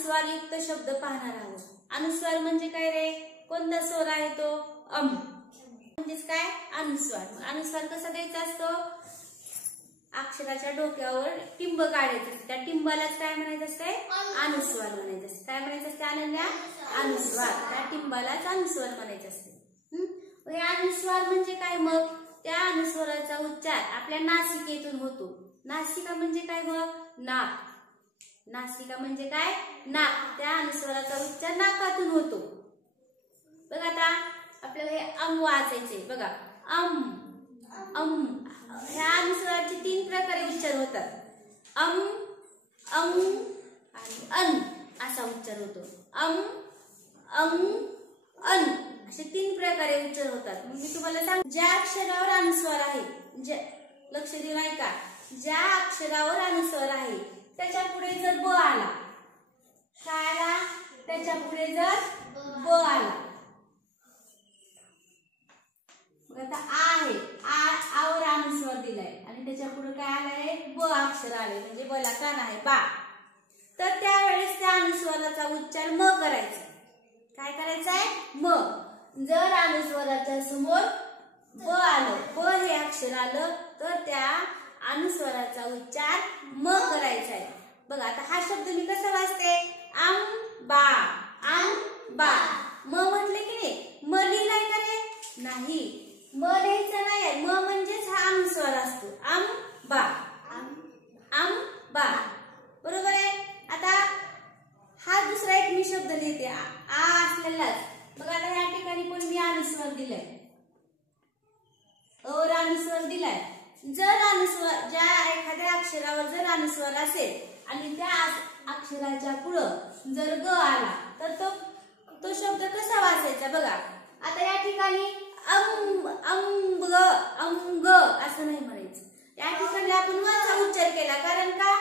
अनुस्वारयुक्त शब्द पाहणार आहोत. अनुस्वार म्हणजे काय रे? कोणता स्वर आहे तो? अम. म्हणजेच काय? अनुस्वार. अनुस्वार कसा द्यायचा असतो? अक्षराच्या डोक्यावर टिंब काढायचं असते, त्या टिंबालाच काय म्हणायचं असते? अनुस्वार म्हणायचं असते. काय म्हणायचं असते अनन्या? अनुस्वार. त्या टिंबालाच अनुस्वार म्हणायचं असते. हे अनुस्वार म्हणजे काय? मग त्या अनुस्वाराचा उच्चार आपल्या नासिकेतून होतो. नासिका म्हणजे काय? मग नाक. नासिका म्हणजे काय? नाक. त्या अनुस्वाराचा उच्चार नाकातून होतो. बघा आता आपल्याला हे अम वाचायचे. बघा अम अम. ह्या अनुस्वाराचे 3 प्रकारे उच्चार होतात. अम, अं आणि अन असा उच्चार होतो. अम, अं, अन असे 3 प्रकारे उच्चार होतात. मग मी तुम्हाला सांग, ज्या अक्षरावर अनुस्वार आहे, लक्ष देऊन ऐका, ज्या अक्षरावर अनुस्वार आहे त्याच्या पुढे जर ब आला, काय आला? त्याच्या पुढे जर ब आला, आता आ आहे, आवर अनुस्वार दिलाय आणि त्याच्या पुढे काय आलाय? ब अक्षर आले, म्हणजे बला कान आहे बा. तर त्यावेळेस त्या अनुस्वाराचा उच्चार म करायचा. काय करायचंय? म. जर अनुस्वाराच्या समोर ब आलं, ब हे अक्षर आलं, तर त्या अनुस्वाराचा उच्चार म करायचा आहे. बघा आता हा शब्द मी कसा वाचते? आम बा. आम बा. म म्हटले की नाही? म लिहिलाय का रे? नाही, म लिहायचा नाही. म म्हणजेच हा अनुस्वार असतो. आम बा. आम बा. बरोबर आहे. आता हा दुसरा एक मी शब्द लिहिते, आ असलेलाच. बघा आता या ठिकाणी पण मी अनुस्वार दिलाय, और अनुस्वार दिलाय. जर अनुस्वार, ज्या एखाद्या अक्षरावर जर अनुस्वार असेल आणि त्या अक्षराच्या पुढं जर ग आला, तर तो शब्द कसा वाचायचा? बघा आता या ठिकाणी अंब, अंब, अंग असं नाही म्हणायचं. या ठिकाणी आपण वाचा उच्चार केला, कारण का?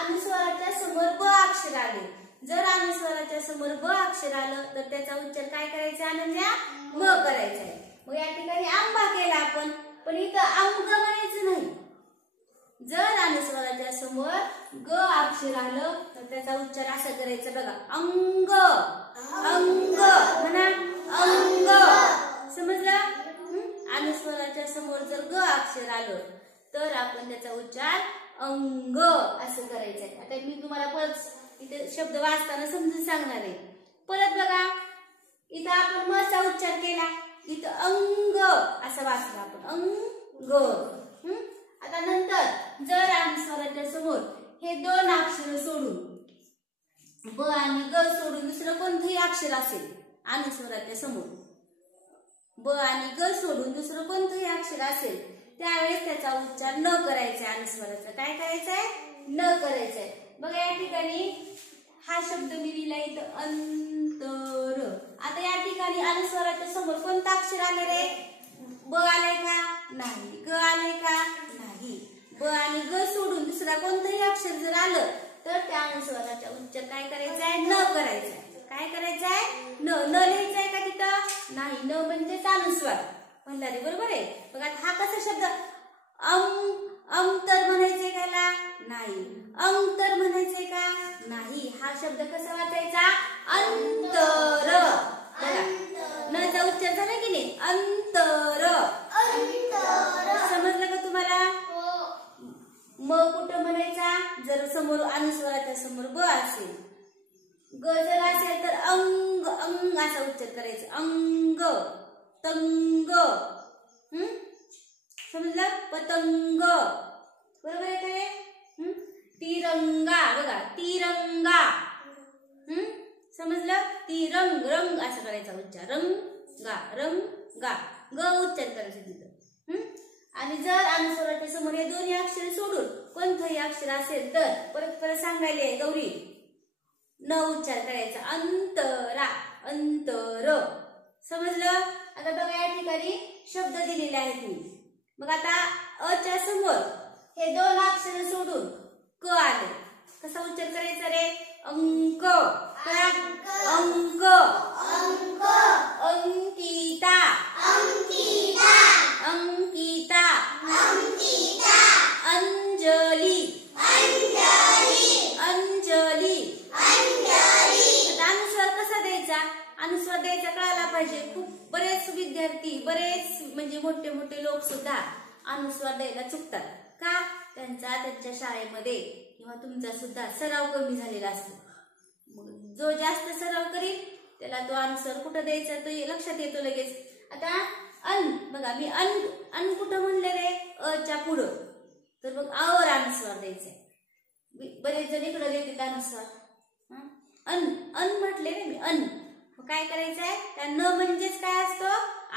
अनुस्वाराच्या समोर ब अक्षर आले. जर अनुस्वाराच्या समोर ब अक्षर आलं तर त्याचा उच्चार काय करायचा? अनन्या? म करायचा आहे. मग या ठिकाणी आंबा केला आपण, पण इथं अंग म्हणायचं नाही. जर अनुस्वाराच्या समोर ग अक्षर आलं तर त्याचा उच्चार असा करायचा. बघा अंग, अंग म्हणा, अंग. समजलं? अनुस्वाराच्या समोर जर ग अक्षर आलं तर आपण त्याचा उच्चार अंग असं करायचं आहे. आता मी तुम्हाला परत इथे शब्द वाचताना समजून सांगणार आहे. परत बघा, इथं आपण म चा उच्चार केला, इथं अंग असं वाचलं आपण, अंग. आता नंतर जर अनुस्वाराच्या समोर हे 2 अक्षर सोडून, ब आणि ग सोडून दुसरं कोणतंही अक्षर असेल, अनुस्वाराच्या समोर ब आणि ग सोडून दुसरं कोणतंही अक्षर असेल, त्यावेळेस त्याचा उच्चार न करायचा आहे. अनुस्वाराचा काय करायचंय? न करायचंय. बघा या ठिकाणी हा शब्द मी लिहिला इथं अंतर. आता या ठिकाणी अनुस्वाराच्या समोर कोणतं अक्षर आले रे? ब आलंय का? नाही. ग आलंय का? नाही. ब आणि ग सोडून दुसरा कोणतंही अक्षर जर आलं तर त्या अनुस्वाराचा उच्चार काय करायचा आहे? न करायचा आहे. काय करायचं आहे? न. न लिहायचंय का तिथं? नाही. न म्हणजेच अनुस्वार म्हणला रे, बरोबर आहे. बघा हा कसा शब्द? अंतर म्हणायचंय का? नाही. अंतर म्हणायचंय का? नाही. हा शब्द कसा वाचायचा? अंतर. बघा नचा उच्चार झाला की नाही? अंतर. समजलं का तुम्हाला? म कुठं म्हणायचा? जर समोर अनुस्वाराच्या समोर ब असेल, ग जर असेल तर अंग, अंग असा उच्चार करायचा. अंग, तंग. समजलं? पतंग. बरोबर आहे का? तिरंगा. बघा तिरंगा. समजलं? तिरंग, रंग असं करायचा उच्चार. रंगा, रंगा. ग उच्चार करायचा तिथं. आणि जर अनुस्वाराच्या समोर हे 2 अक्षर सोडून कोणतंही अक्षर असेल तर परत सांगायले गौरी, न उच्चार करायचा. अंतरा, अंतर. समजलं? आता बघा या ठिकाणी शब्द दिलेले आहेत मी. मग आता अ च्या समोर हे 2 अक्षर सोडून क आले, कसा उच्चार करायचा रे? अंक. अंक, अंक. अंकिता, अंकिता. अंकिता, अंकिता. अंजली, अंजली. अंजली, अंजली. अनुस्वार द्यायचा कळायला पाहिजे. खूप बरेच विद्यार्थी बरेच म्हणजे मोठे मोठे लोक सुद्धा अनुस्वार द्यायला चुकतात. का? त्यांच्या शाळेमध्ये किंवा तुमचा सुद्धा सराव कमी झालेला असतो. जो जास्त सराव करील त्याला तो अनुस्वार कुठं द्यायचा तो लक्षात येतो लगेच. आता अन बघा, मी अन कुठं म्हणले रे? अच्या पुढं. तर मग आवर अनुस्वार द्यायचा. बरेच जण इकडं देतात अनुस्वार. अन म्हटले रे मी, अन. काय करायचंय? त्या न म्हणजेच काय असतो?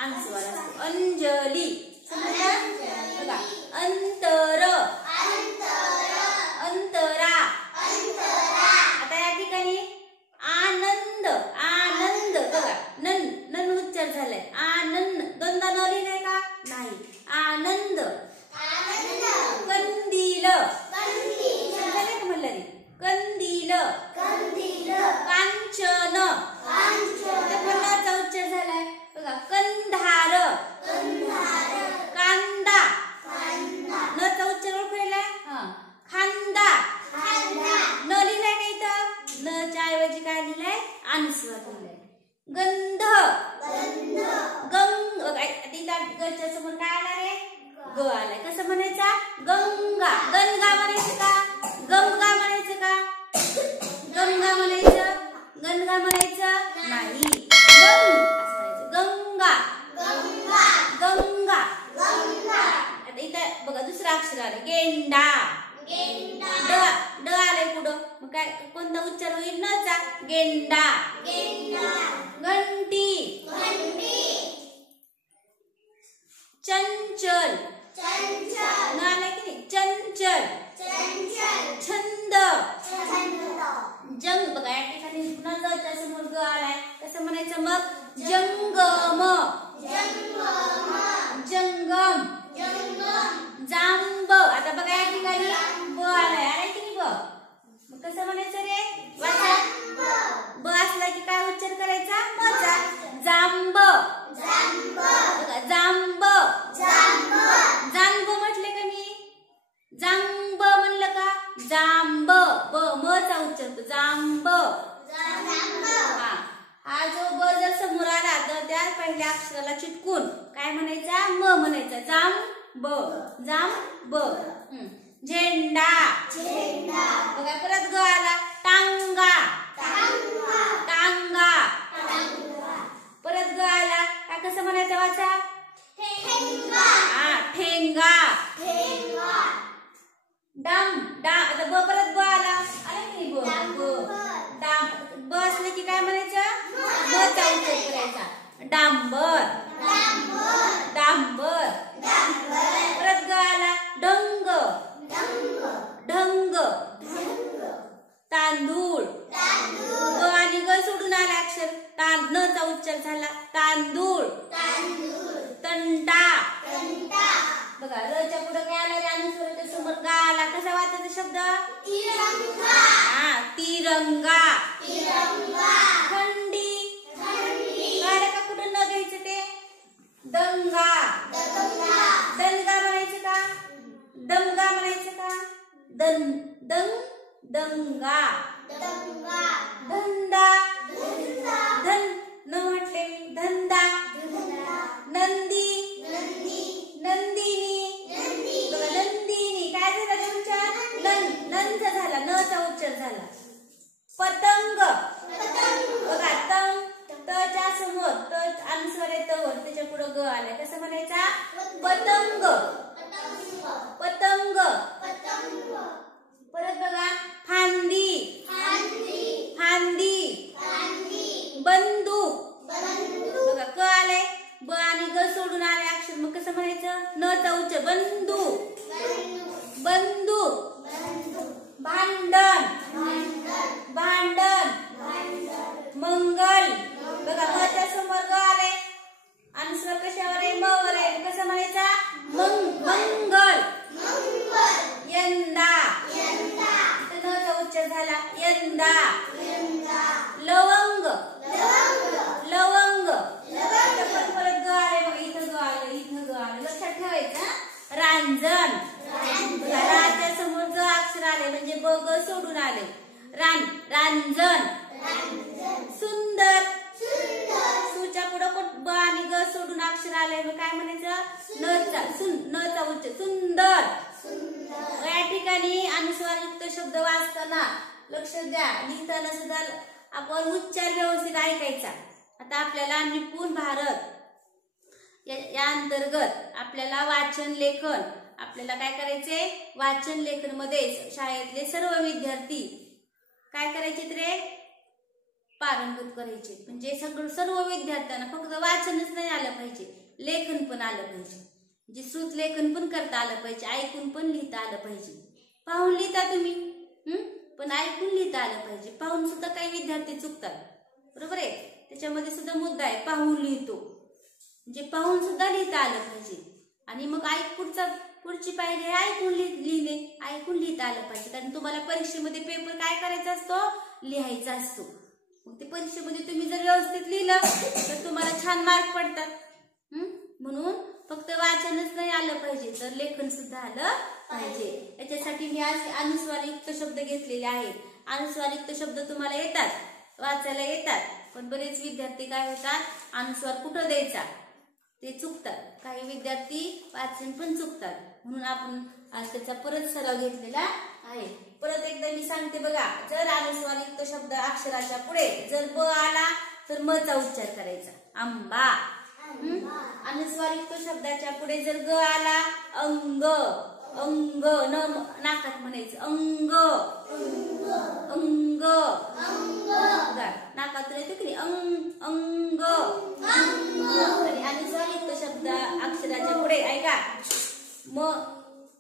अनुस्वार असतो. अंजली. बघा, अंतर, अंतरा. आता या ठिकाणी आनंद, आनंद. बघा, नन उच्चार झालाय. आनंद. दोनदा न लिहिलंय का? नाही. आनंद. कंदील. झाले का म्हणलं रे? कंदील. कांचन. नचा उच्चार झालाय. बघा, कंधार. कांदा. नचा उच्चार ओळखायला. खांदा. न लिहिलाय का इथं? न च्या ऐवजी काय लिहिलाय? अनुस्वार लिहिलाय. गंध. गंग. गच्या समोर काय आला रे? ग आलाय. कसं म्हणायचा? गंगा. गंगा म्हणायचं का? गंगा म्हणायचं का? गंगा म्हणायचं? गंगा म्हणायचं नाही. गंगा. गंगा. आता इथं बघा दुसरं अक्षर आलं. गेंडा. ड आलंय पुढं. मग काय कोणता उच्चार होईल? नचा. गेंडा. घंटी. चंचल. न आलाय की नाही? चंचल. छंद. जंग. बघा या ठिकाणी पुन्हा जच्या समोर ग आलाय. कसं म्हणायचं मग? जंगम. जंगम. जांब. आता बघा या ठिकाणी ब आलाय. आलाय की नाही ब? मग कसं म्हणायचं रे? वाचा. ब असला की काय उच्चार करायचा? मचा. जांब. बघा, जांब. जांब म्हटले का मी? जांब म्हणलं का? जांब. ब मचा उच्चार होतो. जांब. हा जो ब जर समोर आला तर त्या पहिल्या अक्षराला चिटकून काय म्हणायचा? म म्हणायचा. जांब. जांब. झेंडा. बघा परत ग आला. टांगा. टांगा. परत ग आला. काय कसं म्हणायचं? वाचा. ठेंगा. डाम. आता ब परत ब आला. आला की ब? डाम. ब असले की काय म्हणायचं? बचा उच्चार करायचा. डांबर. डांबर. परत ग आला. डंग. ढंग. तांदूळ. ग आणि ग सोडून आला अक्षर. नचा उच्चार झाला. तांदूळ. तंटा. बघा रच्या पुढे काय आला रे? अनुस्वाराच्या समोर गा आला. कसा वाचायचा शब्द? तिरंगा. थंडी. कळलं का कुठं न घ्यायचं ते? दंगा. दंगा म्हणायचं का? दंगा म्हणायचं का? दंगा. धंदा. न म्हटले. धंदा. नंदी. नंदिनी. बघा नंदिनी. काय झाला उच्चार? नंचा झाला. नचा उच्चार झाला. पतंग. बघा तच्या समोर त अनुस्वार आहे तवर त्याच्या पुढे ग आलाय. कसं म्हणायचा? पतंग. पतंग. परत बघा. फांदी. फांदी. बंदूक. बघा क आलाय. ब आणि ग सोडून आले अक्षर. मग कसं म्हणायचं? न चा उच्चार. बंदूक. बंदूक. भांडण. भांडण. मंगल. बघा मच्या समोर ग आले. अनुस्वार कशावर आहे? म वर आहे. कसं म्हणायचा? मंगल. यंदा. इथं न चा उच्चार झाला. यंदा. लवंग. लवंग. परत ग आले. बघा इथं ग आलं. इथं ग आलं. लक्षात ठेवायचं. रांजण. राच्या समोर ज अक्षर आले म्हणजे ब ग सोडून आले. रांजण. सुंदर. सूच्या पुढे ब आणि ग सोडून अक्षर आलंय मग काय म्हणायचं नचा उच्चार सुंदर. या ठिकाणी अनुस्वारयुक्त शब्द वाचताना लक्ष द्या, लिहिताना सुद्धा आपण उच्चार व्यवस्थित ऐकायचा. आता आपल्याला निपुण भारत या अंतर्गत आपल्याला वाचन लेखन आपल्याला काय करायचे, वाचन लेखन मध्ये शाळेतले सर्व विद्यार्थी काय करायचे रे, पारंगत करायचे. म्हणजे सर्व विद्यार्थ्यांना फक्त वाचनच नाही आलं पाहिजे, लेखन पण आलं पाहिजे. म्हणजे श्रुत लेखन पण करता आलं पाहिजे, ऐकून पण लिहिता आलं पाहिजे. पाहून लिहिता तुम्ही पण ऐकून लिहिता आलं पाहिजे. पाहून सुद्धा काही विद्यार्थी चुकतात, बरोबर आहे. त्याच्यामध्ये सुद्धा मुद्दा आहे, पाहून लिहितो म्हणजे पाहून सुद्धा लिहिता आलं पाहिजे. आणि मग पुढची पायरी आहे ऐकून लिहिणे, ऐकून लिहिता आलं पाहिजे. कारण तुम्हाला परीक्षेमध्ये पेपर काय करायचा असतो, लिहायचा असतो. मग ते परीक्षेमध्ये तुम्ही जर व्यवस्थित लिहिलं तर तुम्हाला छान मार्क पडतात. म्हणून फक्त वाचनच नाही आलं पाहिजे तर लेखन सुद्धा आलं पाहिजे. याच्यासाठी मी आज अनुस्वारयुक्त शब्द घेतलेले आहेत. अनुस्वारयुक्त शब्द तुम्हाला येतात, वाचायला येतात, पण बरेच विद्यार्थी काय होतात, अनुस्वार कुठं द्यायचा ते चुकतात. काही विद्यार्थी वाचन पण चुकतात. म्हणून आपण आज त्याचा परत सराव घेतलेला आहे. परत एकदा मी सांगते बघा, जर अनुस्वारयुक्त शब्द अक्षराच्या पुढे जर ब आला तर म चा उच्चार करायचा, आंबा. अनुस्वारयुक्त शब्दाच्या पुढे जर ग आला, अंग. अंग नाकात म्हणायचं, अंग अंग. नाकात येतो की अंग. आणि अनुस्वारयुक्त शब्द अक्षराच्या पुढे ऐका,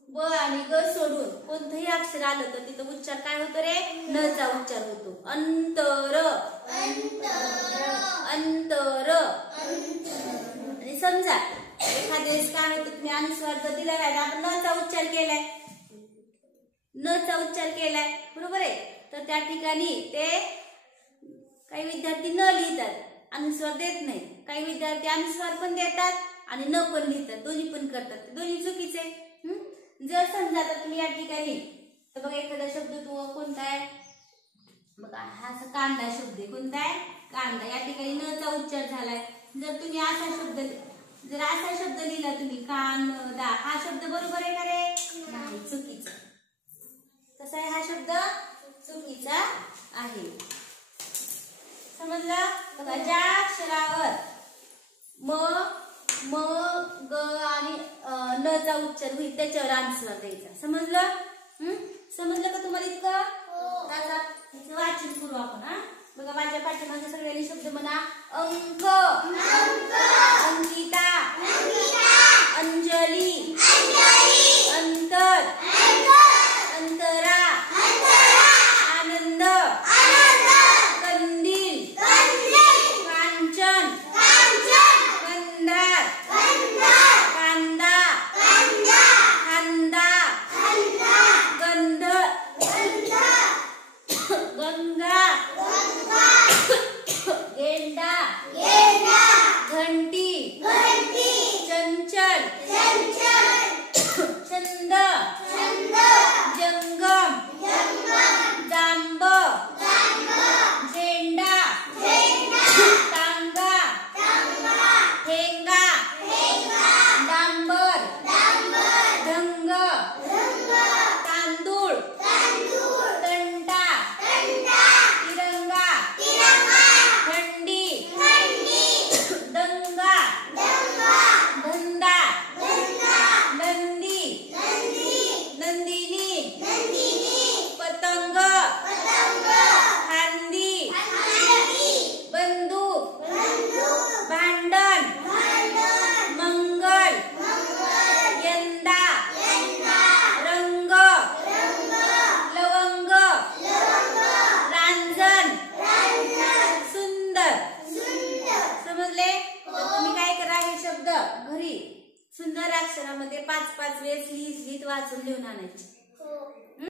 ब आणि ग सोडून कोणतंही अक्षर आलं तर तिथं उच्चार काय होतो रे, न चा उच्चार होतो, अंतर. अंतर. आणि समजा एखाद्या वेळेस काय होतं, तुम्ही अनुस्वार जर दिला काय, आपण न चा उच्चार केलाय, न चा उच्चार केलाय, बरोबर आहे. तर त्या ठिकाणी ते काही विद्यार्थी न लिहितात, अनुस्वार देत नाही. काही विद्यार्थी अनुस्वार पण देतात आणि न पण लिहितात, दोन्ही पण करतात. ते दोन्ही चुकीचे. जर समजा आता तुम्ही या ठिकाणी तर बघा एखादा शब्द तो कोणता आहे बघा, हा कांदा शब्द आहे. कोणता आहे, कांदा. या ठिकाणी न चा उच्चार झालाय. जर तुम्ही असा शब्द लिहिला तुम्ही कांदा, हा शब्द बरोबर आहे का रे, नाही, चुकीचा. कसा आहे हा शब्द, चुकीचा आहे. समजलं बघा, ज्या अक्षरावर म ग आणि न चा उच्चार होईल त्याच्यावर अनुस्वार द्यायचा. समजलं का तुम्हाला इतकं? त्याचं वाचन करू आपण. बघा माझ्या पाठीमागे सगळ्यांनी शब्द म्हणा, अंक, अंकिता, अंजली, अंतर, अंतरा, आनंद, कंदील, कांचन, कंधार, कांदा, खांदा, गंध, गंगा, गेंडा, घंटी, चंचल, छंद, जंगम, जांब, झेंडा, टांगा, ठेंगा, डांबर, ढंग, तांदूळ, तंटा, तिरंगा, थंडी, दंगा, धंदा, नंदी, नंदिनी, पतंग, फांदी, बंदूक, भांडण, मंगल, यंदा, रंग, लवंग, रांजण, सुंदर. समजले? तर तुम्ही काय करा, हे शब्द घरी सुंदर अक्षरामध्ये 5-5 वेळेस लिहित वाचून लिहून आणायचे.